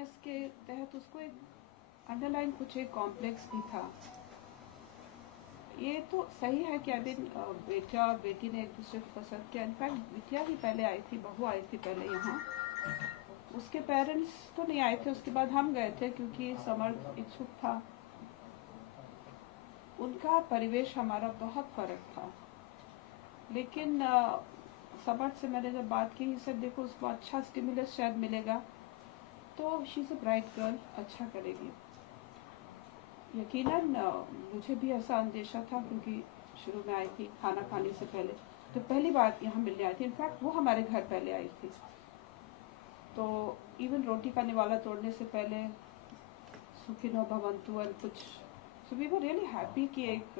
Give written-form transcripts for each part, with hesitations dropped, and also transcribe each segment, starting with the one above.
Illness के तहत उसको एक अंडरलाइन कुछ एक कॉम्प्लेक्स भी था। ये तो सही है कि बेटा और बेटी ने एक दूसरे को पसंद किया। इनफैक्ट बिटिया ही पहले आई थी, बहू आई थी पहले यहाँ। उसके पेरेंट्स तो नहीं आए थे, उसके बाद हम गए थे क्योंकि समर्थ इच्छुक था। उनका परिवेश हमारा बहुत फर्क था, लेकिन समर्थ से मैंने जब बात की, सर देखो उसको अच्छा स्टिमुलस शायद मिलेगा तो she is a bright girl, अच्छा करेगी। यकीनन मुझे भी ऐसा अंदेशा था क्योंकि शुरू में आई थी खाना खाने से पहले, तो पहली बार यहाँ मिलने आई थी। इनफैक्ट वो हमारे घर पहले आई थी, तो इवन रोटी का निवाला तोड़ने से पहले सुखिनो भवंतु और कुछ, so we were really happy कि एक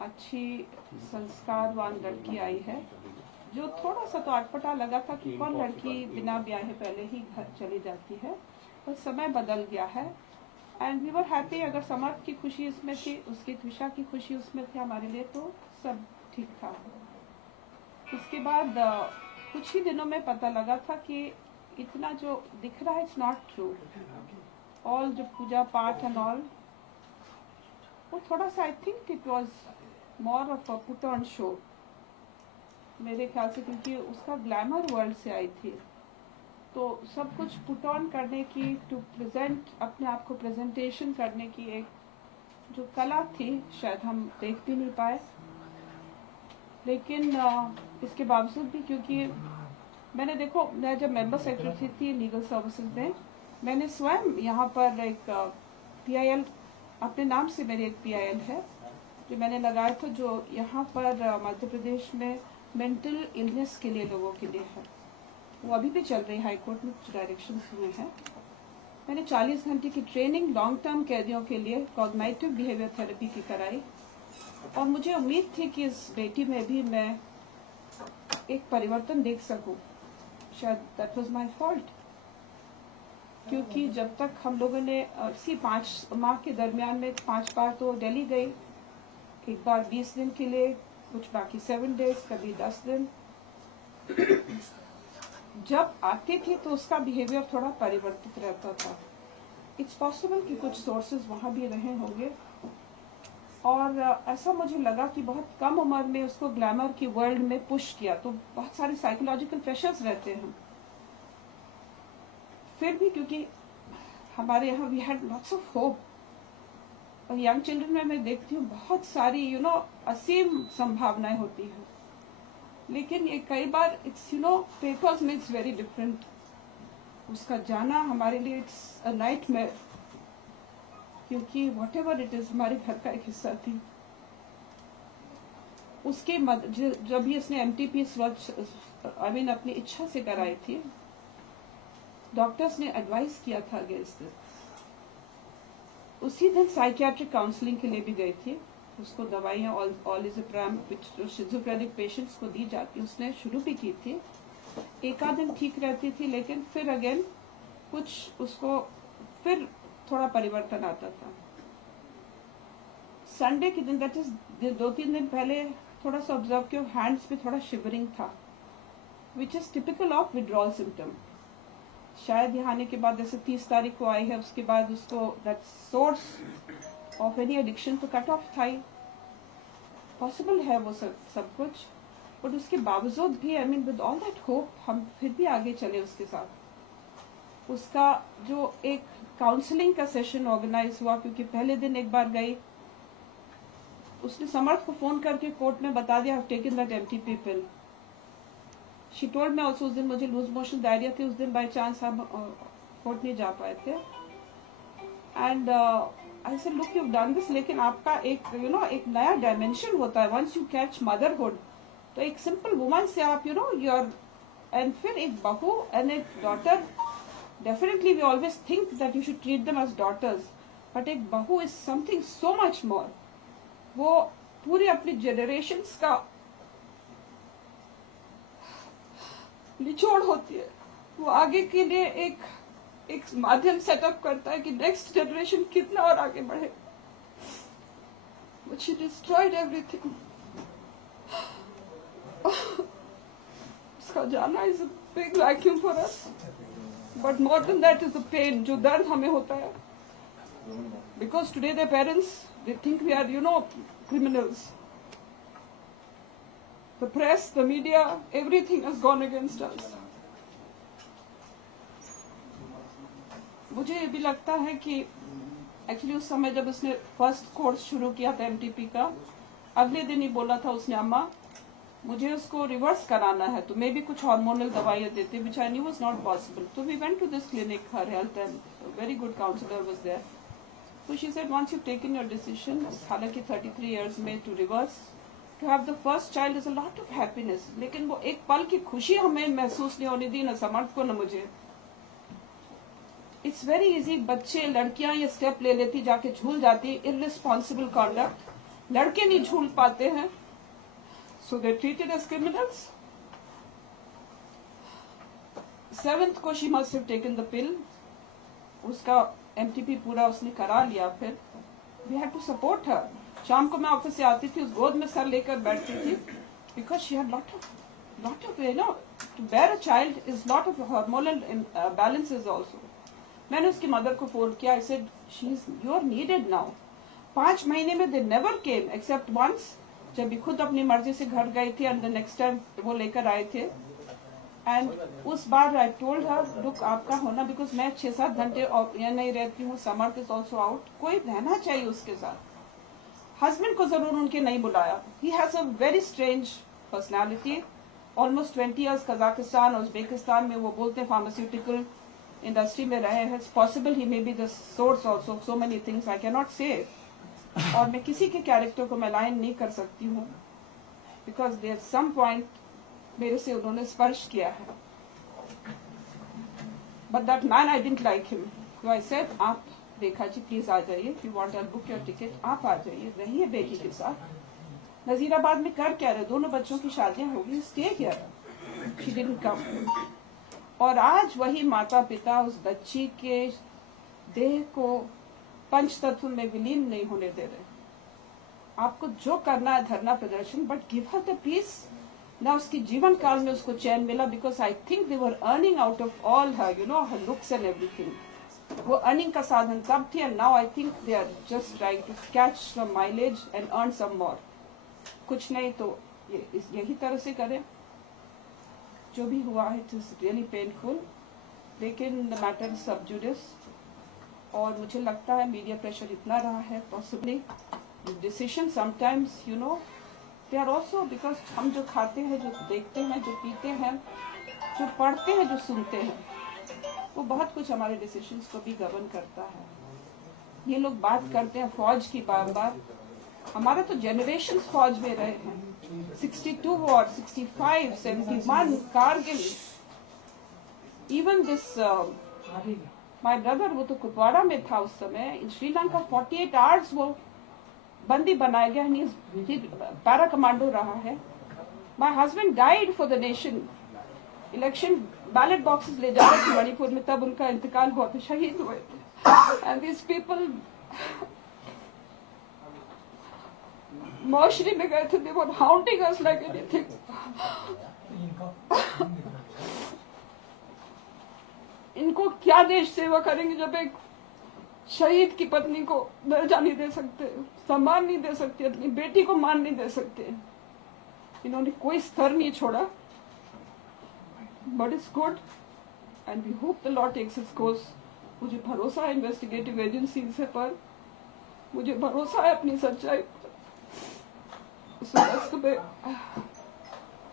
अच्छी संस्कारवान लड़की आई है। जो थोड़ा सा तो अटपटा लगा था कि कौन लड़की बिना ब्याहे पहले ही घर चली जाती है, पर समय बदल गया है। And we were happy. अगर समर्थ की खुशी इसमें थी, उसकी त्विषा की खुशी उसमें थी, हमारे लिए तो सब ठीक था। उसके बाद कुछ ही दिनों में पता लगा था कि इतना जो दिख रहा है इट्स नॉट ट्रू। ऑल जो पूजा पाठ एंड ऑल, वो थोड़ा सा I think it was more of a put on show मेरे ख्याल से, क्योंकि उसका ग्लैमर वर्ल्ड से आई थी, तो सब कुछ पुट ऑन करने की, टू प्रेजेंट अपने आप को प्रेजेंटेशन करने की एक जो कला थी, शायद हम देख भी नहीं पाए। लेकिन इसके बावजूद भी, क्योंकि मैंने देखो, मैं जब मेंबर सेक्रेटरी थी लीगल सर्विसेज में, मैंने स्वयं यहाँ पर एक PIL, अपने नाम से मेरी एक PIL है जो मैंने लगाया था, जो यहाँ पर मध्य प्रदेश में मेंटल इलनेस के लिए लोगों के लिए है। वो अभी भी चल रही है, हाई कोर्ट में कुछ डायरेक्शंस हुए हैं। मैंने 40 घंटे की ट्रेनिंग लॉन्ग टर्म कैदियों के लिए कॉग्निटिव बिहेवियर थेरेपी की कराई, और मुझे उम्मीद थी कि इस बेटी में भी मैं एक परिवर्तन देख सकूं। शायद दैट वाज माय फॉल्ट, क्योंकि जब तक हम लोगों ने 5 माह के दरमियान में 5 बार तो दिल्ली गई, एक बार 20 दिन के लिए, कुछ बाकी 7 डेज, कभी 10 दिन। जब आते थे तो उसका बिहेवियर थोड़ा परिवर्तित रहता था। इट्स पॉसिबल कि कुछ सोर्सेज वहाँ भी रहे होंगे, और ऐसा मुझे लगा कि बहुत कम उम्र में उसको ग्लैमर की वर्ल्ड में पुश किया, तो बहुत सारे साइकोलॉजिकल प्रेशर्स रहते हैं। फिर भी क्योंकि हमारे यहाँ we had lots of hope, और यंग चिल्ड्रन में मैं देखती हूँ बहुत सारी असीम संभावनाएं होती हैं, लेकिन ये कई बार इट्स पेपर्स में इट्स वेरी डिफरेंट। उसका जाना हमारे लिए इट्स अ नाइटमेयर, क्योंकि वॉट एवर इट इज हमारे घर का एक हिस्सा थी। उसके जब भी उसने MTP अपनी इच्छा से कराई थी, डॉक्टर्स ने एडवाइस किया था अगेंस्ट दिस। उसी दिन साइकियाट्रिक काउंसलिंग के लिए भी गई थी। उसको दवाइयाँ ऑलिज़ेप्राम शिज़ोफ्रेनिक पेशेंट्स को दी जाती, उसने शुरू भी की थी। एक आध दिन ठीक रहती थी, लेकिन फिर अगेन कुछ उसको फिर थोड़ा परिवर्तन आता था। संडे के दिन, दैट इज 2-3 दिन पहले, थोड़ा सा ऑब्जर्व किया, हैंड्स पे थोड़ा शिवरिंग था, which is typical of withdrawal symptom. शायद यहाँ आने के बाद, जैसे 30 तारीख को आई है, उसके बाद उसको that source of any addiction तो कट ऑफ था ही। पॉसिबल है वो सब कुछ, बट उसके बावजूद भी विद ऑल दैट होप हम फिर भी आगे चले उसके साथ। उसका जो एक काउंसलिंग का सेशन ऑर्गेनाइज हुआ, क्योंकि पहले दिन एक बार गई, उसने समर्थ को फोन करके कोर्ट में बता दिया, taken that MTP pill. She told me also, उस दिन मुझे लूज मोशन डायरिया थी, उस दिन बाय चांस हम कोर्ट नहीं जा पाए थे। And I said, look, you have done this, लेकिन आपका एक एक नया डायमेंशन होता है वंस यू कैच मदरहुड। तो एक सिंपल वुमन से आप योर, एंड फिर एक बहू एंड एक daughter, definitely we always think that you should treat them as daughters, but एक बहू is something so much more. वो पूरी अपनी जनरेशन्स का निचोड़ होती है। वो आगे के लिए एक माध्यम सेटअप करता है कि नेक्स्ट जनरेशन कितना और आगे बढ़े। But she destroyed everything. उसका जाना is a big vacuum for us. But more than that is the pain, जो दर्द हमें होता है, because today their parents they think we are criminals. The press, the media, everything has gone against us. मुझे ये भी लगता है कि एक्चुअली उस समय जब उसने फर्स्ट कोर्स शुरू किया था एमटीपी का, अगले दिन ही बोला था उसने, अम्मा मुझे उसको रिवर्स कराना है, तो मैं भी कुछ हार्मोनल दवाइयाँ देती, which I knew was not possible. तो we went to this clinic, her health and very good counsellor was there. So she said, once you've taken your decision, हालांकि 33 years में to reverse, to have the first child is a lot of happiness. लेकिन वो एक पल की खुशी हमें महसूस नहीं होने दी, न समर्थ को न मुझे. It's very easy, बच्चे लड़कियां ये स्टेप ले लेती, जाके झूल जाती, irresponsible conduct. लड़के नहीं झूल पाते हैं, so they're treated as criminals. 7th को she must have taken the pill. उसका एमटीपी पूरा उसने करा लिया. फिर वी हैड टू सपोर्ट हर. शाम को मैं ऑफिस से आती थी, उस गोद में सर लेकर बैठती थी, because she had lot of to bear a child is lot of hormonal balances also. मैंने उसकी मदर को फोन किया, I said she is you are needed now. 5 महीने में they never came except once, जब भी खुद अपनी मर्जी से घर गई थी, एंड द नेक्स्ट टाइम वो लेकर आए थे. एंड उस बार आई टोल्ड हर, लुक आपका होना, बिकॉज मैं 6-7 घंटे यहाँ नहीं रहती हूँ, समर्थ इज ऑल्सो आउट, कोई रहना चाहिए उसके साथ. हस्बैंड को जरूर उनके नहीं बुलाया. He has a very strange personality. Almost 20 years Kazakhstan और उज्बेकिस्तान में वो बोलते हैं फार्मास्यूटिकल इंडस्ट्री में रहे हैं. It's possible he may be the source also so many things I can not से. और मैं किसी के कैरेक्टर को मैं लाइन नहीं कर सकती हूँ, बिकॉज देयर सम पॉइंट मेरे से उन्होंने स्पर्श किया है. But that man I didn't like him. So I said, आप रेखा जी प्लीज आ जाइए, if you want I book your ticket, आप आ जाइए, रहिए बेटी के साथ. नजीराबाद में कर क्या रहे, दोनों बच्चों की शादियां होगी, stay here. She didn't come. और आज वही माता पिता उस बच्ची के देह को पंच तत्व में विलीन नहीं होने दे रहे. आपको जो करना है धरना प्रदर्शन, but give her the peace. ना उसकी जीवन काल में उसको चैन मिला, because I think they were earning out of all her her looks and everything. वो अर्निंग का साधन तब थी, and now I think they are just trying to catch some mileage and earn some more. कुछ नहीं तो यही तरह से करें. जो भी हुआ है इट इज रियली पेनफुल, लेकिन द मैटर इज सब जुडिस. और मुझे लगता है मीडिया प्रेशर इतना रहा है, possibly decision sometimes they are also, because हम जो खाते हैं, जो देखते हैं, जो पीते हैं, जो पढ़ते हैं, जो सुनते हैं, वो बहुत कुछ हमारे डिसीजंस को भी गवर्न करता है. ये लोग बात करते हैं फौज की बार बार. हमारा तो जनरेशन फौज में रहे हैं. 62 war, 65, 71, Kargil. Even this my brother, वो तो कुपवाड़ा में था उस समय. इन श्रीलंका 48 आवर्स वो बंदी बनाया गया. पैरा कमांडो रहा है. My husband died for the nation. Election ballot boxes ले जा रहे थे मणिपुर में, तब उनका इंतकाल हुआ था, शहीद हुए थे. एंड दिस पीपल मौशरी में गए थे, दे वर हाउंडिंग अस लाइक एनीथिंग. इनको क्या देश सेवा करेंगे जब एक शहीद की पत्नी को दर्जा नहीं दे सकते, सम्मान नहीं दे सकते, अपनी बेटी को मान नहीं दे सकते. इन्होंने कोई स्तर नहीं छोड़ा. But it's good and we hope the law takes its course. मुझे भरोसा है इन्वेस्टिगेटिव एजेंसीज से पर, मुझे भरोसा है अपनी सच्चाई.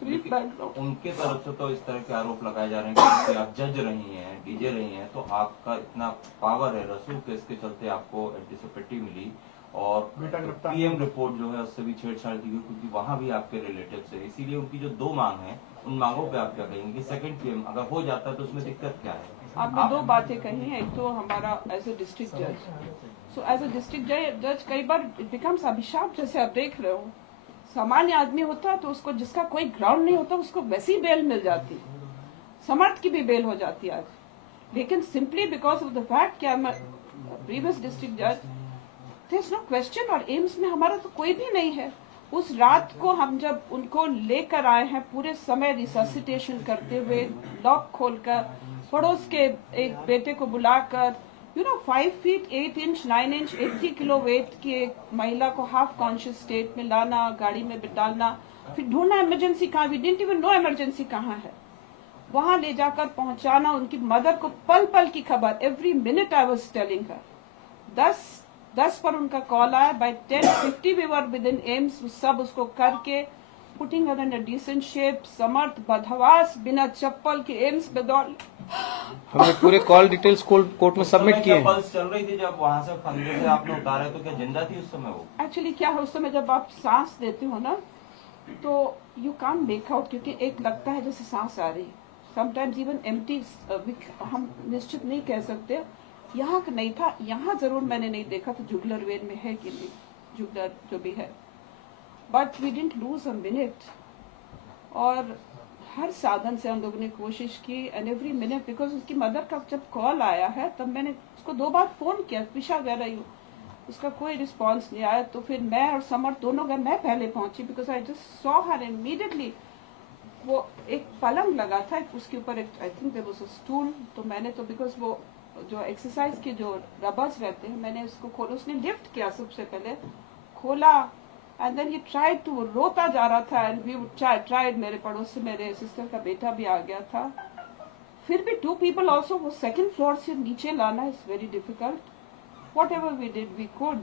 उनके तरफ से तो इस तरह के आरोप लगाए जा रहे हैं कि आप जज रही हैं, डीजे रही हैं, तो आपका इतना पावर है, रसूल केस के चलते आपको एंटीसिपेटी मिली, और पीएम रिपोर्ट जो है उससे भी छेड़छाड़ की गई, क्योंकि वहाँ भी आपके रिलेटिव है. इसीलिए उनकी जो 2 मांग है, उन मांगों पे आप क्या कहेंगे कि सेकंड पीएम अगर हो जाता है तो उसमें दिक्कत क्या है? आपने 2 बातें कही हैं. एक तो हमारा एज ए डिस्ट्रिक्ट जज, सो एज ए डिस्ट्रिक्ट जज कई बार इट बिकम्स अभिशाप. जैसे आप देख रहे हो, सामान्य आदमी होता तो उसको, जिसका कोई ग्राउंड नहीं होता, उसको वैसी बेल मिल जाती. समर्थ की भी बेल हो जाती आज. लेकिन simply because of the fact कि आई एम प्रीवियस डिस्ट्रिक्ट जज, देयर इज नो क्वेश्चन. और एम्स में हमारा तो कोई भी नहीं है. उस रात को हम जब उनको लेकर आए हैं पूरे समय रिससिटेशन करते हुए लॉक खोलकर, पड़ोस के एक बेटे को बुलाकर, 5 feet 8 inch 9 inch 80 kilo weight की एक महिला को हाफ कॉन्शियस स्टेट में लाना, गाड़ी में बिठाना, फिर ढूंढना इमरजेंसी कहाँ, we didn't even know emergency कहाँ है, वहां ले जाकर पहुंचाना। उनकी मदर को पल पल की खबर, every minute I was telling her. 10 पर उनका कॉल आया, by 10:50 we were with in AIIMS, सब उसको करके putting her in a decent shape, Samarth बदहवास बिना चप्पल के एम्स में दौड़। हमने पूरे कॉल डिटेल्स कोर्ट में सबमिट किए हैं। पल्स चल रही थी जब वहां से फंदे से आपने उतारे, तो क्या जिंदा थी उस समय वो? एक्चुअली क्या है, उस समय जब आप सांस देते हो ना तो यू कांट मेक आउट, क्योंकि एक लगता है जैसे सांस आ रही, समटाइम्स इवन एम्प्टी, हम निश्चित नहीं कह सकते। यहाँ का नहीं था, यहाँ जरूर मैंने नहीं देखा तो जुगलर वेन में है कि नहीं, जुगलर जो भी है, but we didn't lose a minute. और हर साधन से हम लोगों ने कोशिश की, एंड एवरी मिनट, बिकॉज उसकी मदर का जब कॉल आया है तब मैंने उसको 2 बार फोन किया, पिशा गा रही हूँ, उसका कोई रिस्पांस नहीं आया। तो फिर मैं और समर दोनों घर, मैं पहले पहुंची because I just saw her immediately. वो एक पलंग लगा था, उसके ऊपर एक, I think there was a stool, तो मैंने तो बिकॉज वो जो एक्सरसाइज के जो रबर्स रहते हैं, मैंने उसको खोला, उसने लिफ्ट किया सबसे पहले, खोला, and then he tried to, रोता जा रहा था, एंड वी ट्राइड, मेरे पड़ोस से मेरे सिस्टर का बेटा भी आ गया था, फिर भी 2 पीपल ऑल्सो, वो 2nd फ्लोर से नीचे लाना is very difficult. Whatever we did, we could.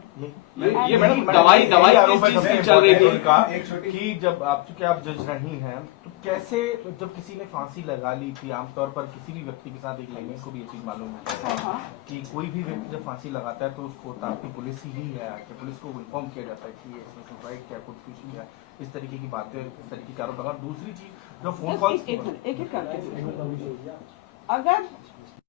ये मैडम दवाई किस चीज की चल रही थी कि जब आप, चूंकि आप जज रही हैं, तो कैसे जब किसी ने फांसी लगा ली थी, आमतौर पर किसी भी व्यक्ति के साथ, एक लेने को भी ये चीज मालूम है कि कोई भी व्यक्ति जब फांसी लगाता है तो उसको ताकि पुलिस ही है, कि पुलिस को इन्फॉर्म किया जाता है कि इसमें सुसाइड क्या खुदकुशी है, इस तरीके की बातें, इस तरीके के आरोप लगा। दूसरी चीज जो फोन कॉल, एक करके, अगर